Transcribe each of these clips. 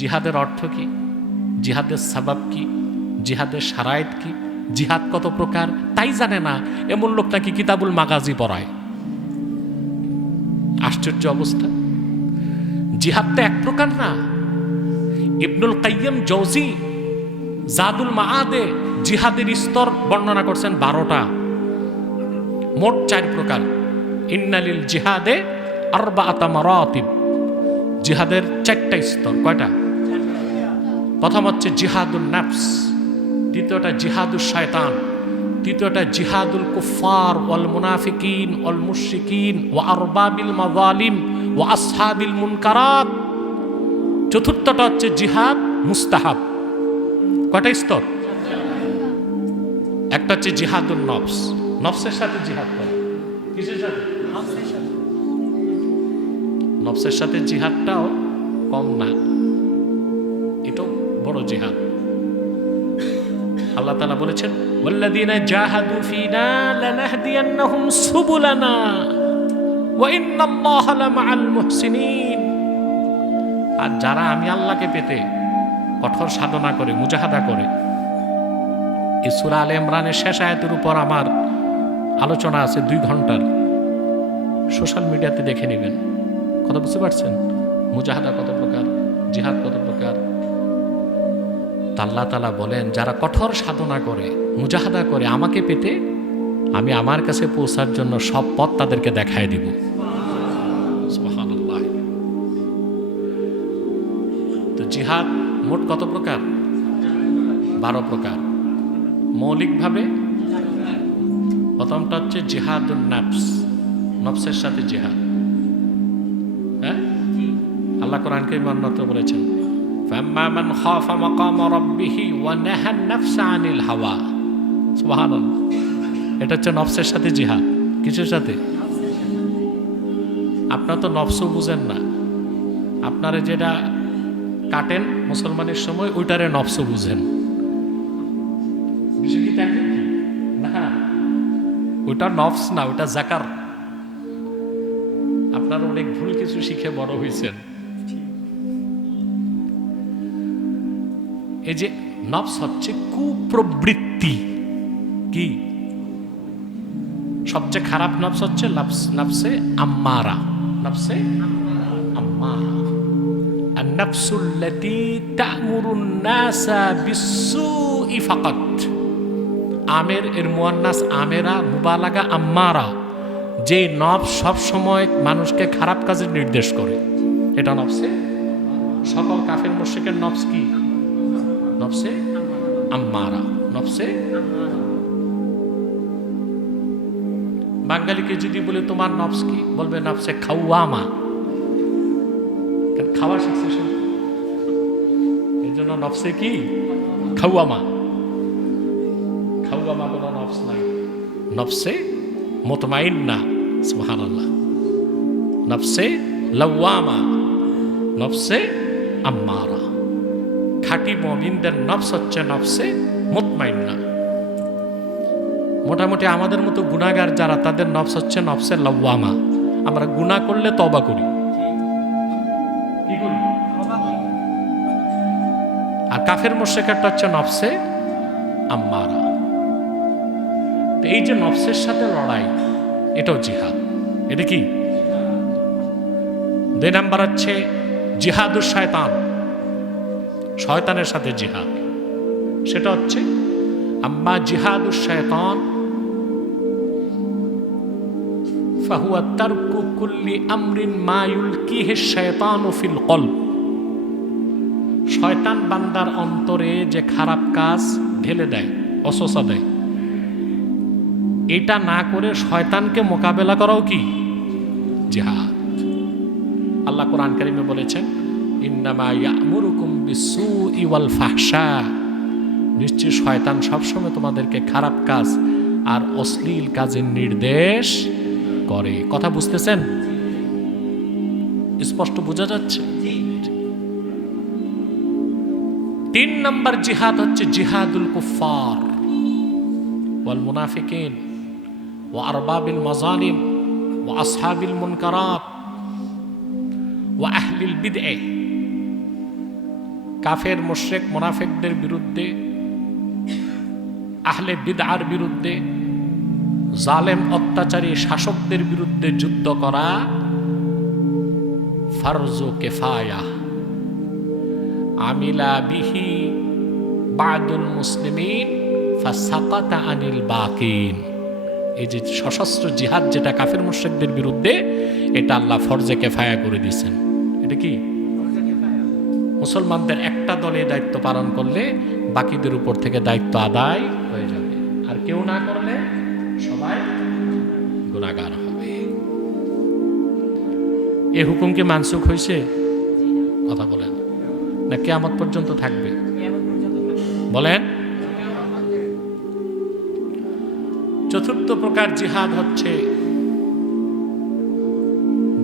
জিহাদের অর্থ কি, জিহাদের সাবাব কি, জিহাদের শারায়েত কি, জিহাদ কত প্রকার তাই জানে না এমন লোক নাকি কিতাবুল মাগাজি পড়ায়। আশ্চর্য অবস্থা। জিহাদটা এক প্রকার না। ইবনুল কাইয়্যিম জৌজি জাদুল মাআদে জিহাদের স্তর বর্ণনা করছেন 12টা, মোট 4 প্রকার। ইন্নালিল জিহাদে আরবাআতা মারাতিব, জিহাদের 4টা স্তর। কয়টা? প্রথম হচ্ছে জিহাদুল নাফস, দ্বিতীয়টা জিহাদুল শয়তান, তৃতীয়টা জিহাদুল কুফার ওয়াল মুনাফিকিন ওয়াল মুশরিকিন ওয়া আরবাবিল মাযালিম ওয়া আসহাবিল মুনকারাত, চতুর্থটা হচ্ছে জিহাদ মুস্তাহাব। কয়টা স্তর? একটা হচ্ছে জিহাদুল নফস, নফসের সাথে জিহাদ করে। কিসের সাথে? নফসের সাথে জিহাদটাও কম না, এটাও বড় জিহাদ। আল্লাহ তাআলা বলেছেন ওয়াল্লাযীনা জাহাদু ফীনা লানাহদিয়ান্নাহুম সুবুলানা ওয়া ইন্নাল্লাহা লামাআল মুহসিনিন। আর যারা আমি আল্লাহকে পেতে কঠোর সাধনা করে, মুজাহাদা করে, এই সূরা আলে ইমরানের শেষ আয়াতের উপর আমার আলোচনা আছে 2 ঘন্টার, সোশ্যাল মিডিয়াতে দেখে নেবেন। কথা বুঝতে পারছেন? মুজাহাদা কত প্রকার, জিহাদ কত প্রকার। আল্লাহ তাআলা বলেন যারা কঠোর সাধনা করে, মুজাহাদা করে আমাকে পেতে, আমি আমার কাছে পৌঁছার জন্য সব পথ তাদেরকে দেখায় দিব। সুবহানাল্লাহ। তো জিহাদ মোট কত প্রকার? 12 প্রকার। মৌলিকভাবে প্রথমটা হচ্ছে জিহাদুন নাফস, নফসের সাথে জিহাদ। হ্যাঁ, আল্লাহ কোরআন কারীমে অন্যত্র বলেছেন ফাম্মা মান খাফা মাকামা রাব্বিহি ওয়া নাহা নাফসা আনিল হাওয়া। সুবহানাল্লাহ। এটা হচ্ছে নফসের সাথে জিহাদ। কিসের সাথে? আপনারা তো নফসও বুঝেন না, আপনারা যেটা কাটেন মুসলমানের সময় ওইটারে নফসও বুঝেন। বিষয় কি তাই না? ওটা নফস না, ওটা জাকার। আপনারা অনেক ভুল কিছু শিখে বড় হয়েছেন। এই যে নফস হচ্ছে কুপ্রবৃত্তি। কি? সবচেয়ে খারাপ নফস হচ্ছে নফসে আম্মারা, নফসে আম্মারা। আন-নাফসুল্লাতী তা'মুরুন নাসা বিস-সুই ফাকাত। আমের এর মুয়ান্নাস আমেরা, মুবালাগা আম্মারা। যে নফস সব সময় মানুষকে খারাপ কাজের নির্দেশ করে, এটা নফসে। সকল কাফের মুশরিকের নফস কি? নফসে আম্মারা, নফসে। বাঙালিকে যদি বলে তোমার নফস কি, বলবে নফসে খাওয়ামা। খাওয়া শিখছে সে, এই জন্য নফসে কি? খাওয়ামা। খাওয়ামা কোনো নফস নাই, নফসে মুতমাইন্না। সুবহানাল্লাহ। নফসে লাওয়ামা, নফসে আম্মারা। খাঁটি মুমিনদের নফস হচ্ছে নফসে মুতমাইন্না। মোটামুটি আমাদের মতো গুনাহগার যারা, তাদের নফস হচ্ছে নফসে লাওয়ামা। আমরা গুনাহ করলে তওবা করি, কি করি? আর কাফের মুশরিকটা হচ্ছে নফসে আম্মারা। তো এই যে নফসের সাথে লড়াই, এটাও জিহাদ। এটা কি? 2 নাম্বার হচ্ছে জিহাদুশ শয়তান, শয়তানের সাথে জিহাদ। সেটা হচ্ছে আম্মা জিহাদুশ শয়তান ফাহুয়া তারকু কুল্লি আমরিন মা ইউলকিহিশ শায়তানু ফিল কলব। শয়তান বান্দার অন্তরে যে খারাপ কাজ ঢেলে দেয়, অসসা দেয়, এটা না করে শয়তানকে মোকাবেলা করাও কি? জিহাদ। আল্লাহ কোরআন কারীমে বলেছেন ইন্নামা ইয়া'মুরুকুম বিস-সুই ওয়াল ফাহশা। নিশ্চয় শয়তান সবসময় তোমাদেরকে খারাপ কাজ আর অশ্লীল কাজের নির্দেশ করে। কথা বুঝতেছেন? স্পষ্ট বোঝা যাচ্ছে? 3 নম্বর জিহাদ হচ্ছে জিহাদুল কুফার ওয়াল মুনাফিকিন ওয়া আরবাবিল মাযালিম ওয়া আসহাবিল মুনকারাত ওয়া আহলিল বিদআহ। কাফের মুশরিক মুনাফিকদের বিরুদ্ধে, আহলে বিদআর বিরুদ্ধে, জালেম অত্যাচারী শাসকদের বিরুদ্ধে যুদ্ধ করা ফারজু কিফায়া। আমিলা বিহি বাদুল মুসলিমিন ফাসাকাতা আনিল বাকিন। এই যে সশস্ত্র জিহাদ যেটা কাফের মুশরিকদের বিরুদ্ধে, এটা আল্লাহ ফরজে কিফায়া করে দিয়েছেন। এটা কি? মুসলমানদের একটা দলে দায়িত্ব পালন করলে বাকিদের উপর থেকে দায়িত্ব আদায় হয়ে যাবে, আর কেউ না করলে সবাই গুনাহগার হবে। এই হুকুম কি মানসুখ হয়েছে? কথা বলেন, না কিয়ামত পর্যন্ত থাকবে? বলেন। চতুর্থ প্রকার জিহাদ হচ্ছে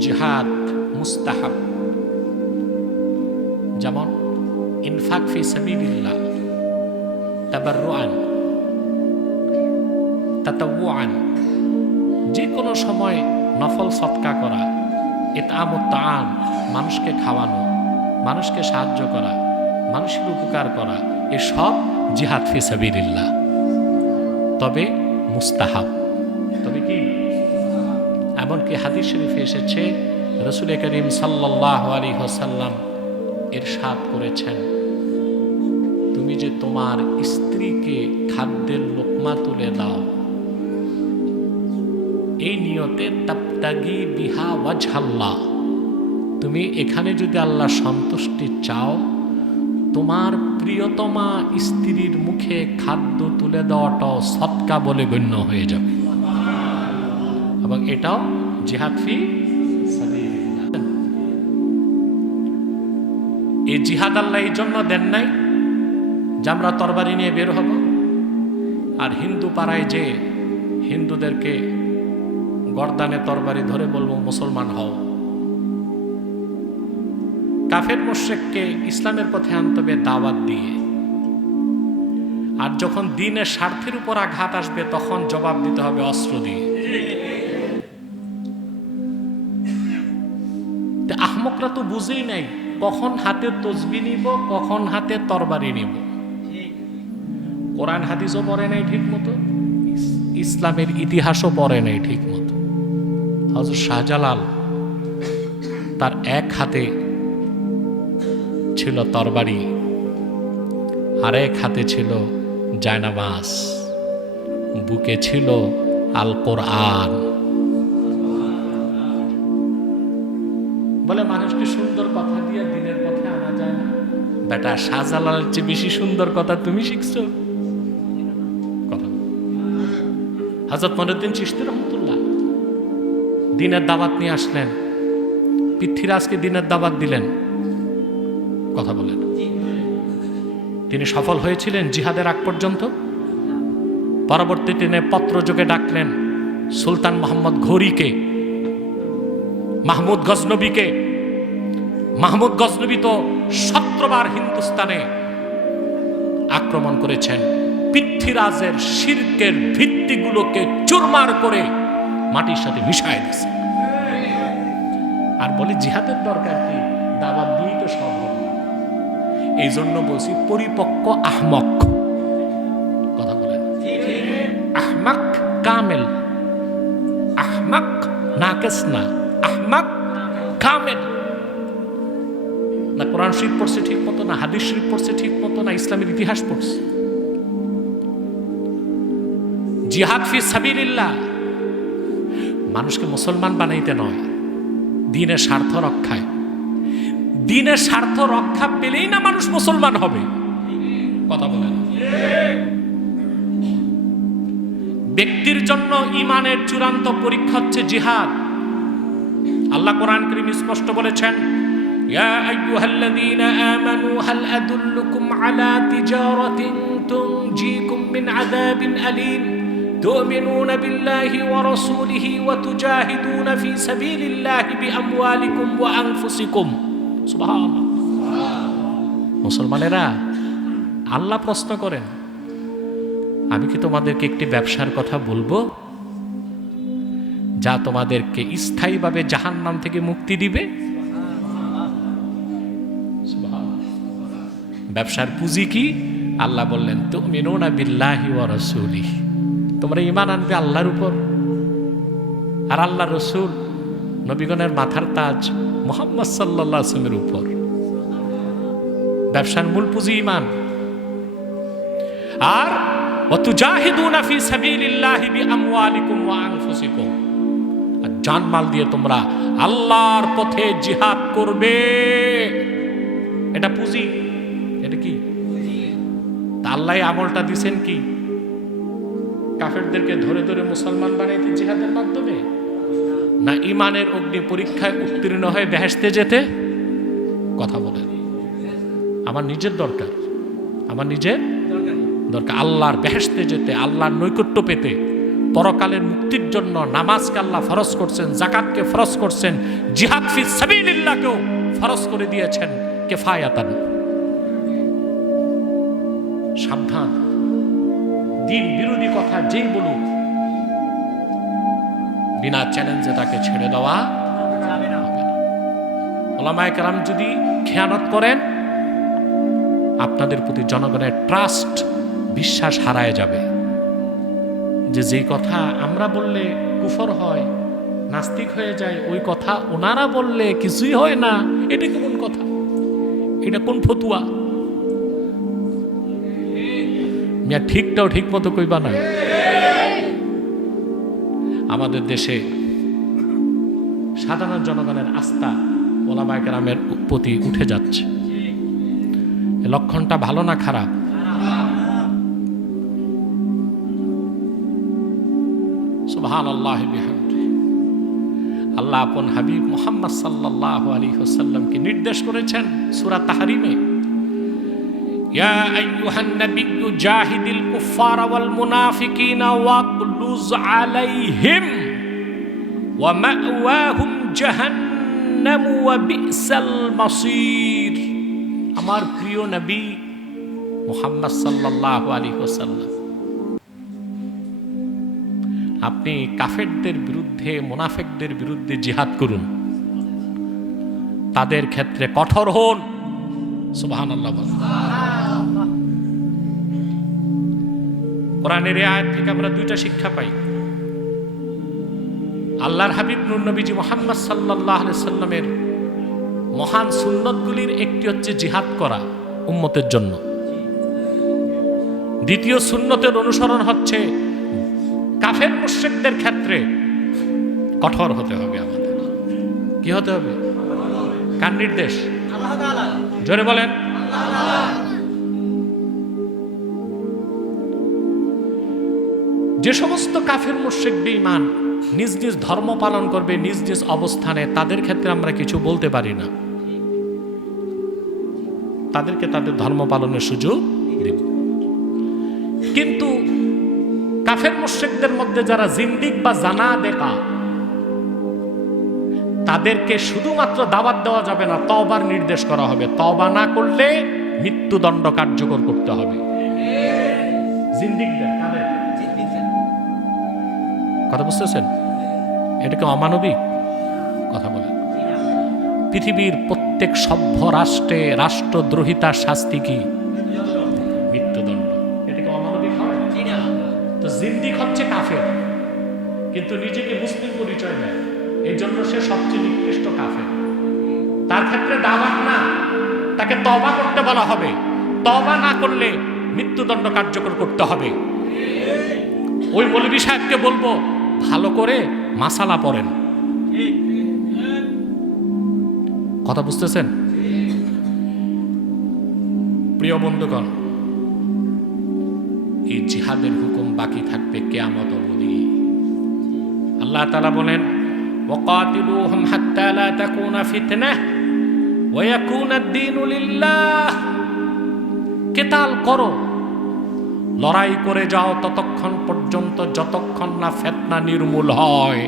জিহাদ মুস্তাহাব, যেমন ইনফাক ফি সাবিলিল্লাহ, তাবাররুআন, তাতাওয়ুআন, যে কোনো সময় নফল সদকা করা, ইতআমুত তাআম, মানুষকে খাওয়ানো, মানুষকে সাহায্য করা, মানুষের উপকার করা, এসব জিহাদ ফি সাবিলিল্লাহ। তবে মুস্তাহাব, তবে কি? এমনকি হাদিস শরীফে এসেছে, রাসূল করিম সাল্লাল্লাহু আলাইহি ওয়াসাল্লাম ইরশাদ করেছেন, তুমি যে তোমার স্ত্রীকে খাদ্যের লোকমা তুলে দাও এই নিয়তে তাবতাগি বিহা ওয়াজহাল্লাহ, তুমি এখানে যদি আল্লাহ সন্তুষ্টি চাও, তোমার প্রিয়তমা স্ত্রীর মুখে খাদ্য তুলে দেওয়াটাও সদকা বলে গণ্য হয়ে যাবে, এবং এটাও জিহাদ ফি সাবিলিল্লাহ। এই জিহাদ আল্লাহ এই জন্য দেন নাই যে আমরা তরবারি নিয়ে বের হব আর হিন্দু পাড়ায় যে হিন্দুদেরকে গর্দানে তরবারি ধরে বলবো মুসলমান হও। কাফের মুশরিককে ইসলামের পথে আনতে হবে দাওয়াত দিয়ে, আর যখন দ্বীনের স্বার্থের উপর আঘাত আসবে তখন জবাব দিতে হবে অস্ত্র দিয়ে। আহমকরা তো বুঝেই নাই কখন হাতে তসবি নিব, কখন হাতে তরবারি নিব। কোরআন হাদিসও পড়ে নাই ঠিক মতো, ইসলামের ইতিহাসও পড়ে নাই ঠিক মতো। হযরত শাহজালাল, তার এক হাতে ছিল তরবারি, আর এক হাতে ছিল জায়নামাজ, বুকে ছিল আল কোরআন। বলে মানুষকে সুন্দর কথা দিয়ে দিনের পথে আনা যায় না। বেটা, শাহজালালের চেয়ে বেশি সুন্দর কথা তুমি শিখছো? কথা। হযরত মঈনুদ্দিন চিশতি রহমাতুল্লাহ দিনের দাওয়াত নিয়ে আসলেন, পৃথ্বীরাজকে দিনের দাওয়াত দিলেন। কথা বলেন। তিনি সফল হয়েছিলেন জিহাদের আগ পর্যন্ত। পরবর্তী তিনি পত্রযোগে ডাকলেন সুলতান মোহাম্মদ ঘোরীকে, মাহমুদ গজনবীকে। মাহমুদ গজনবী তো 17 বার হিন্দুস্তানে আক্রমণ করেছেন, পৃথ্বীরাজের শিরকের ভিত্তিগুলোকে চুরমার করে মাটির সাথে মিশায় দিয়েছে। আর বলি জিহাদের দরকার কি? দাওয়াত দিয়েই তো সব হবে। এই জন্য বলছি পরিপক্ক আহমক। কথা বলেন। আহমাক কামেল, আহমাক নাকেস না, আহমাক কামেল। না কোরআন শরীফ পড়ছে ঠিক মতো, না হাদিস শরীফ পড়ছে ঠিক মতো, না ইসলামের ইতিহাস পড়ছে। জিহাদ ফি সাবিলিল্লাহ মানুষকে মুসলমান বানাইতে নয়, দ্বীনের স্বার্থ রক্ষায়। দ্বীনের স্বার্থ রক্ষা পেলেই না মানুষ মুসলমান হবে। কথা বলেন। ব্যক্তির জন্য ঈমানের চূড়ান্ত পরীক্ষা হচ্ছে জিহাদ। আল্লাহ কোরআন কারীমে স্পষ্ট বলেছেন, ইয়া আইয়ুহাল্লাযীনা আমানু হাল আদুল্লুকুম আলা তিজারাতিন তুনজিকুম মিন আযাবিন আলীম তু'মিনুনা বিল্লাহি ওয়া রাসূলিহি ওয়া তুজাহিদুনা ফি সাবিলিল্লাহি বিআমওয়ালিকুম ওয়া আনফুসিকুম। সুবহানাল্লাহ। মুসলমানেরা, আল্লাহ প্রশ্ন করেন, আমি কি তোমাদেরকে একটি ব্যবসার কথা বলবো যা তোমাদেরকে স্থায়ীভাবে জাহান্নাম থেকে মুক্তি দিবে? ব্যবসার পুঁজি কি? আল্লাহ বললেন তুমিনুনা বিল্লাহি ওয়া রাসূলিহি, তোমরা ঈমান আনবে আল্লাহর উপর আর আল্লাহর রাসূল নবীগণের মাথার তাজ মুহাম্মদ সাল্লাল্লাহু আলাইহি ওয়াসাল্লামের উপর। ব্যবসার মূল পুঁজি ঈমান। আর ওয়া তুজাহিদুনা ফি সাবিলিল্লাহি বিআমওয়ালিকুম ওয়া আনফুসিকুম, আর জানমাল দিয়ে তোমরা আল্লাহর পথে জিহাদ করবে, এটা পুঁজি। এটা কি? তা আল্লাহ আমলটা দিবেন কি? কাফেরদেরকে ধরে ধরে মুসলমান বানাইতে জিহাদের মাধ্যমে, না ইমানের অগ্নি পরীক্ষায় উত্তীর্ণ হয়ে বেহেশতে যেতে? কথা বলেন। আমার নিজের দরকার, আমার নিজের দরকার আল্লাহর বেহেশতে যেতে, আল্লাহর নৈকট্য পেতে, পরকালের মুক্তির জন্য নামাজকে আল্লাহ ফরজ করছেন, যাকাতকে ফরজ করছেন, জিহাদ ফি সাবিলিল্লাহকেও ফরজ করে দিয়েছেন কিফায়াতান। সাবধান, দিন বিরোধী কথা যেই বলুক বিনা চ্যালেঞ্জে তাকে ছেড়ে দেওয়া যাবে না। ওলামায়ে কেরাম যদি খেয়ানত করেন, আপনাদের প্রতি জনগণের ট্রাস্ট, বিশ্বাস হারায় যাবে। যে যেই কথা আমরা বললে কুফর হয়, নাস্তিক হয়ে যায়, ওই কথা ওনারা বললে কিছুই হয় না, এটা কেমন কথা? এটা কোন ফতুয়া? মিয়া ঠিকটাও ঠিক মতো কইবা না। আমাদের দেশে সাধারণ জনগণের আস্থা ওলামায়ে কেরামের প্রতি উঠে যাচ্ছে। লক্ষণটা ভালো না খারাপ? সুবহানাল্লাহি বিহামদিহি। আল্লাহ আপন হাবিব মুহাম্মদ সাল্লাল্লাহু আলাইহি ওয়াসাল্লামকে নির্দেশ করেছেন সূরা তাহরিমে, ইয়া আইয়ুহান নাবিয়্যু জাহিদিল কুফফারা ওয়াল মুনাফিকিনা ওয়াগলুজ আলাইহিম ওয়া মাওয়াহুম জাহান্নাম ওয়া বিসাল মাসীর। আমার প্রিয় নবী মুহাম্মদ সাল্লাল্লাহু আলাইহি ওয়াসাল্লাম, আপনি কাফেরদের বিরুদ্ধে, মুনাফিকদের বিরুদ্ধে জিহাদ করুন, তাদের ক্ষেত্রে কঠোর হন। সুবহানাল্লাহ। কোরআনের এই আয়াত থেকে আমরা দুইটা শিক্ষা পাই। আল্লাহর হাবিব নূর নবীজি মুহাম্মদ সাল্লাল্লাহু আলাইহি সাল্লামের মহান সুন্নতগুলির একটি হচ্ছে জিহাদ করা উম্মতের জন্য। দ্বিতীয় সুন্নতের অনুসরণ হচ্ছে কাফের মুশরিকদের ক্ষেত্রে কঠোর হতে হবে। আমাদের কি হতে হবে? কার নির্দেশ? আল্লাহ তাআলা। জোরে বলেন আল্লাহ। যে সমস্ত কাফের মুশরিক বেঈমান নিজ নিজ ধর্ম পালন করবে নিজ নিজ অবস্থানে, তাদের ক্ষেত্রে আমরা কিছু বলতে পারি না। তাদেরকে তাদের ধর্ম পালনের সুযোগ দেব। কিন্তু কাফের মুশরিকদের মধ্যে যারা জিন্দিক বা জানাদেকা, তাদেরকে শুধুমাত্র দাওয়াত দেওয়া যাবে না, তওবার নির্দেশ করা হবে। তওবা না করলে মৃত্যুদণ্ড কার্যকর করতে হবে। জিন্দিকদের, কাদের? কথা বুঝতেছেন? এটা কি অমানবিক কথা বলেন? পৃথিবীর প্রত্যেক সভ্য রাষ্ট্রে রাষ্ট্রদ্রোহিতার শাস্তি কি? মৃত্যুদণ্ড। এটা কি অমানবিক হয়? তো জিন্দিক হচ্ছে কাফের, কিন্তু নিজেকে মুসলিম পরিচয় দেয়, এই জন্য সে সবচেয়ে নিকৃষ্ট কাফের। তার ক্ষেত্রে দাওয়াত না, তাকে তওবা করতে বলা হবে। তওবা না করলে মৃত্যুদণ্ড কার্যকর করতে হবে। ওই মৌলভী সাহেবকে বলবো ভালো করে মাসালা পড়েন। কথা বুঝতেছেন? প্রিয় বন্ধুগণ, এই জিহাদের হুকুম বাকি থাকবে কিয়ামত অবধি। আল্লাহ তাআলা বলেন, ওয়াকাতিলুহুম হাত্তা লা তাকুনা ফিতনাহ ওয়া ইয়াকুনা আদ-দীনু লিল্লাহ। কিতাল করো, লড়াই করে যাও ততক্ষণ পর্যন্ত যতক্ষণ না ফিতনা নির্মূল হয়।